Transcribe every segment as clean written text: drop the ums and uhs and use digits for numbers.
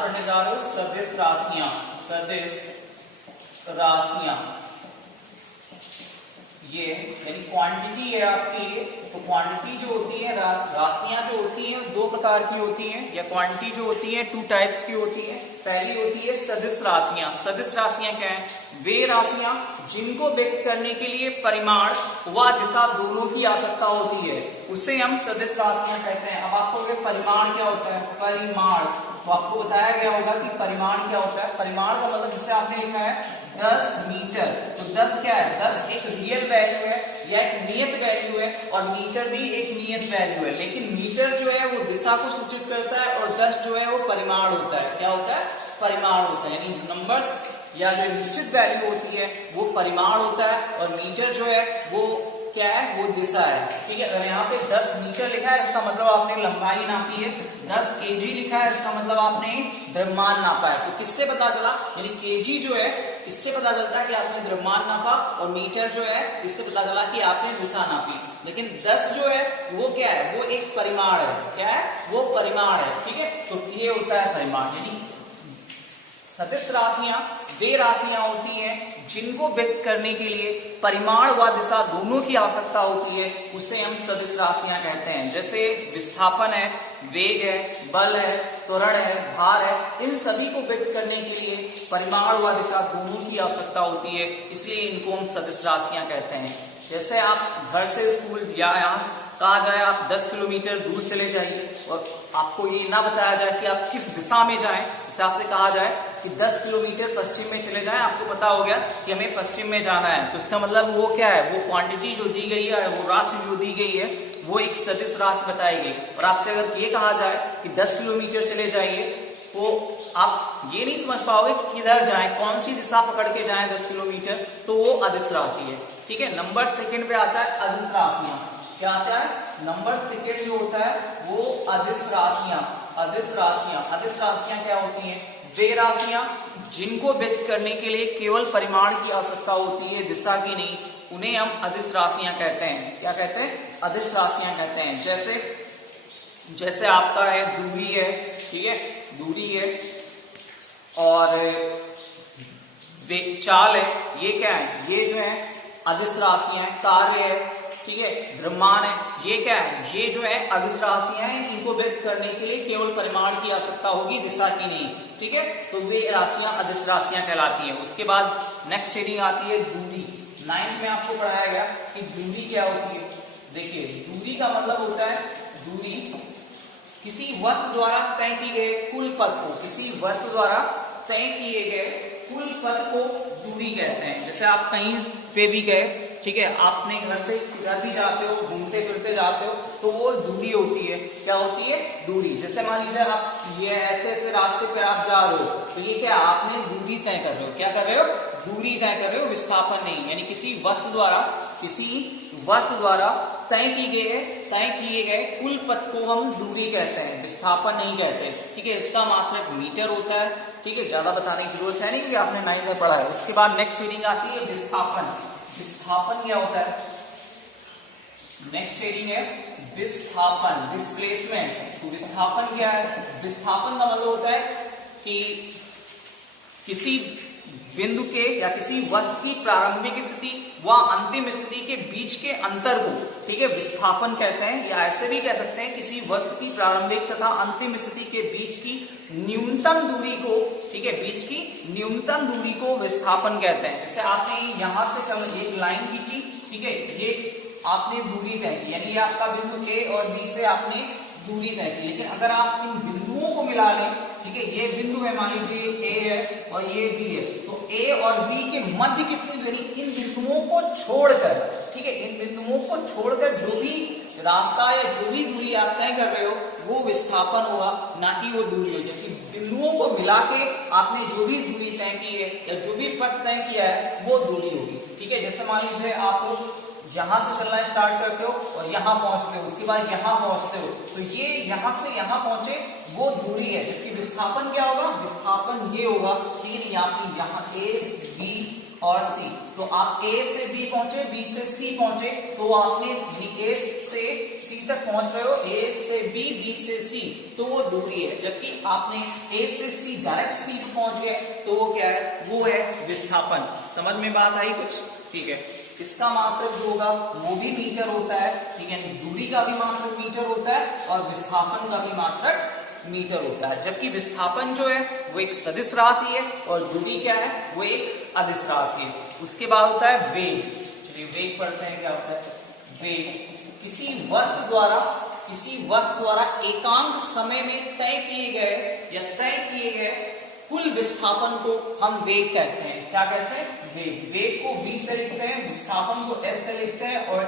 पढ़ने जा रहे हो सदिश राशियां। सदिश राशियां ये यानी क्वांटिटी है आपकी। तो क्वांटिटी जो होती है, राशियां जो होती हैं दो प्रकार की होती हैं, या क्वांटिटी जो होती है टू टाइप्स की होती है। पहली होती है सदिश राशियां। सदिश राशियां क्या है? वे राशियां जिनको व्यक्त करने के लिए परिमाण व दिशा दोनों की आवश्यकता होती है, उसे हम सदिश राशियां कहते हैं। अब आपको परिमाण क्या होता है? परिमाण तो आपको बताया गया होगा कि परिमाण क्या होता है। परिमाण का मतलब जिससे आपने लिखा है 10 मीटर। तो 10 क्या है? 10 एक रियल वैल्यू है या एक नियत वैल्यू है, और मीटर भी एक नियत वैल्यू है। लेकिन मीटर जो है वो दिशा को सूचित करता है, और 10 जो है वो परिमाण होता है। क्या होता है? परिमाण होता है। यानी जो नंबर्स या जो निश्चित वैल्यू होती है वो परिमाण होता है, और मीटर जो है वो क्या है? वो दिशा है। ठीक है, अगर यहाँ पे 10 मीटर लिखा है इसका मतलब आपने लंबाई नापी है। 10 केजी लिखा है इसका मतलब आपने द्रव्यमान नापा है। तो किससे पता चला? यानी केजी जो है इससे पता चलता है कि आपने द्रव्यमान नापा, और मीटर जो है इससे पता चला कि आपने दिशा नापी। लेकिन 10 जो है वो क्या है? वो एक परिमाण है। क्या है? वो परिमाण है। ठीक है, तो ये होता है परिमाण। यानी सदिश राशियां वे राशियां होती हैं जिनको व्यक्त करने के लिए परिमाण व दिशा दोनों की आवश्यकता होती है, उसे हम सदिश राशियां कहते हैं। जैसे विस्थापन है, वेग है, बल है, त्वरण है, भार है, इन सभी को व्यक्त करने के लिए परिमाण व दिशा दोनों की आवश्यकता होती है, इसलिए इनको हम सदिश राशियां कहते हैं। जैसे आप घर से स्कूल या यहाँ कहा जाए आप 10 किलोमीटर दूर चले जाइए, और आपको ये ना बताया जाए कि आप किस दिशा में जाएं। जैसे आपसे कहा जाए कि 10 किलोमीटर पश्चिम में चले जाएं, आपको पता हो गया कि हमें पश्चिम में जाना है, तो इसका मतलब वो क्या है? वो क्वांटिटी जो दी गई है, वो राशि जो दी गई है, वो एक सदिश राशि बताई गई। और आपसे अगर ये कहा जाए कि 10 किलोमीटर चले जाइए, तो आप ये नहीं समझ पाओगे कि किधर जाएं, कौन सी दिशा पकड़ के जाएं 10 किलोमीटर, तो वो अदिश राशि है। ठीक है, नंबर सेकंड पे आता है अदिश राशियां। क्या आता है? नंबर सेकंड जो होता है वो अदिश राशियां। अदिश राशियां, अदिश राशियां क्या होती हैं? वे राशियां जिनको व्यक्त करने के लिए केवल परिमाण की आवश्यकता होती है, दिशा की नहीं, उन्हें हम अदिश राशियां कहते हैं। क्या कहते हैं? अदिश राशियां कहते हैं। जैसे आपका है दूरी है, ठीक है, दूरी है, और चाल है, ये क्या है? ये जो है अदिश राशियां हैं। कार्य है, ठीक है, द्रव्यमान है, ये क्या है? ये जो है अदिश राशियां हैं, इनको व्यक्त करने के लिए केवल परिमाण की आवश्यकता होगी, दिशा की नहीं। ठीक है, तो वे राशियां अदिश राशियां कहलाती हैं। उसके बाद नेक्स्ट हेडिंग आती है दूरी। 9th में आपको पढ़ाया गया कि दूरी क्या होती है। देखिए, दूरी का मतलब होता है, दूरी किसी वस्तु द्वारा तय की गए कुल पथ को, किसी वस्तु द्वारा तय किए गए कुल पथ को दूरी कहते हैं। जैसे आप कहीं पे भी गए, ठीक है, आपने घर से किधर भी जाते हो, घूमते फिरते जाते हो, तो वो दूरी होती है। क्या होती है? दूरी। जैसे मान लीजिए आप ये ऐसे रास्ते पे आप जा रहे हो, तो ये क्या? आपने दूरी तय कर रहे हो। क्या कर रहे हो? दूरी तय कर रहे हो, विस्थापन नहीं। यानी किसी वस्तु द्वारा तय किए गए कुल पथ को हम दूरी कहते हैं, विस्थापन नहीं कहते। ठीक है, इसका मात्रक मीटर होता है। ठीक है, ज्यादा बताने की जरूरत है नहीं क्योंकि आपने 9th में पढ़ा है। उसके बाद नेक्स्ट रीडिंग आती है विस्थापन। विस्थापन क्या होता है? नेक्स्ट हेडिंग है विस्थापन, डिस्प्लेसमेंट। तो विस्थापन क्या है? विस्थापन का मतलब होता है कि किसी बिंदु के या किसी वस्तु की प्रारंभिक स्थिति व अंतिम स्थिति के बीच के अंतर को, ठीक है, विस्थापन कहते हैं। या ऐसे भी कह सकते हैं किसी वस्तु की प्रारंभिक तथा अंतिम स्थिति के बीच की न्यूनतम दूरी को, ठीक है, बीच की न्यूनतम दूरी को विस्थापन कहते हैं। जैसे आपने यहां से चल एक लाइन खींची, ठीक है, ये आपने दूरी तय की, यानी आपका बिंदु ए और बी से आपने दूरी तय की। लेकिन अगर आप इन बिंदुओं को मिला लें, ठीक है, ये बिंदु है, मान लीजिए ए है और ये बी है, तो ए और बी के मध्य कितनी दूरी? इन बिंदुओं को छोड़कर, ठीक है, इन बिंदुओं को छोड़कर जो भी रास्ता या जो भी दूरी आप तय कर रहे हो वो विस्थापन होगा, ना कि वो दूरी है। जबकि बिंदुओं को मिला के आपने जो भी दूरी तय की है या जो भी पथ तय किया है वो दूरी होगी। ठीक है, जैसे मान लीजिए आप यहां से चलना स्टार्ट करते हो और यहां पहुंचते हो, उसके बाद यहां पहुंचते हो, तो ये यहां से यहां पहुंचे वो दूरी है। जबकि विस्थापन क्या होगा? विस्थापन ये होगा, ठीक है, आपने यहाँ ए बी और सी। तो आप ए से बी पहुंचे, बी से सी पहुंचे, तो आपने ए से सी तक पहुंच रहे हो, ए से बी, बी से सी, तो वो दूरी है। जबकि आपने ए से सी डायरेक्ट सी पे पहुंच गए, तो वो क्या है, वो है विस्थापन। समझ में बात आई कुछ? ठीक है। इसका मात्रक जो होगा वो भी मीटर होता है, ठीक है, दूरी का भी मात्रक मीटर होता है और विस्थापन का भी मात्रक मीटर होता है। जबकि विस्थापन जो है वो एक सदिश राशि है और दूरी क्या है, वो एक अदिश राशि है। उसके बाद होता है वेग। चलिए वेग पढ़ते हैं, क्या होता है वेग। किसी वस्तु द्वारा एकांक समय में तय किए गए कुल विस्थापन को हम वेग कहते हैं। क्या कहते हैं? वेग। वेग को v से लिखते हैं, विस्थापन को s से लिखते हैं और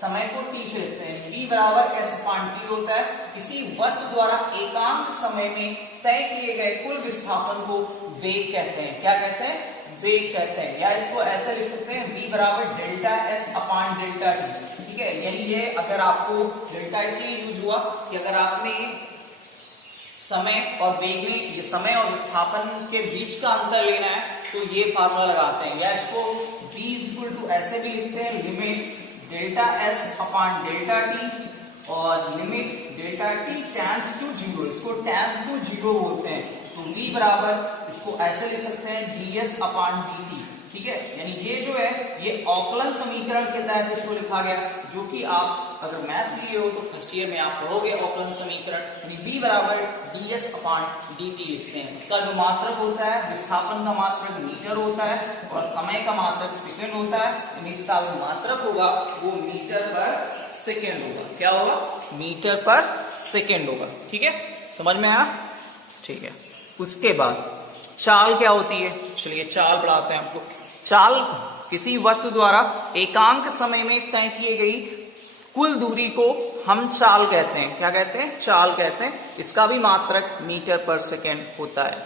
समय को t से लिखते हैं। v बराबर s अपान t होता है। किसी वस्तु द्वारा एकांक समय में तय किए गए कुल विस्थापन को वेग कहते हैं। क्या कहते हैं? वेग कहते हैं। या इसको ऐसा लिख सकते हैं, v बराबर delta s upon delta t। ठीक है, यानी ये अगर आपको डेल्टा इसलिए यूज हुआ कि अगर आपने समय और वेग में, ये समय और विस्थापन के बीच का अंतर लेना है, तो ये फार्मूला लगाते हैं। या इसको v इक्वल टू ऐसे भी लिखते हैं, limit delta s upon delta t और limit delta t tends to 0। इसको टेंड्स टू 0 बोलते हैं। तो v बराबर इसको ऐसे लिख सकते हैं, ds अपान dt। ठीक है, यानी ये जो है ये अवकलन समीकरण के तहत इसको लिखा गया, जो कि आप अगर मैथ लिए हो तो फर्स्ट ईयर में आप पढ़ोगे अवकलन समीकरण। यानी v बराबर ds अपान dt लिखते हैं। इसका जो मात्रक होता है, विस्थापन का मात्रक मीटर होता है और समय का मात्रक सेकंड होता है। यानी इसका जो मात्रक होगा वो मीटर पर सेकंड होगा। क्या होगा? मीटर पर सेकंड होगा। ठीक है, समझ में आया? ठीक है। उसके बाद चाल क्या होती है? चलिए चाल पढ़ाते हैं आपको। चाल किसी वस्तु द्वारा एकांक समय में तय की गई कुल दूरी को हम चाल कहते हैं। क्या कहते हैं? चाल कहते हैं। इसका भी मात्रक मीटर पर सेकंड होता है।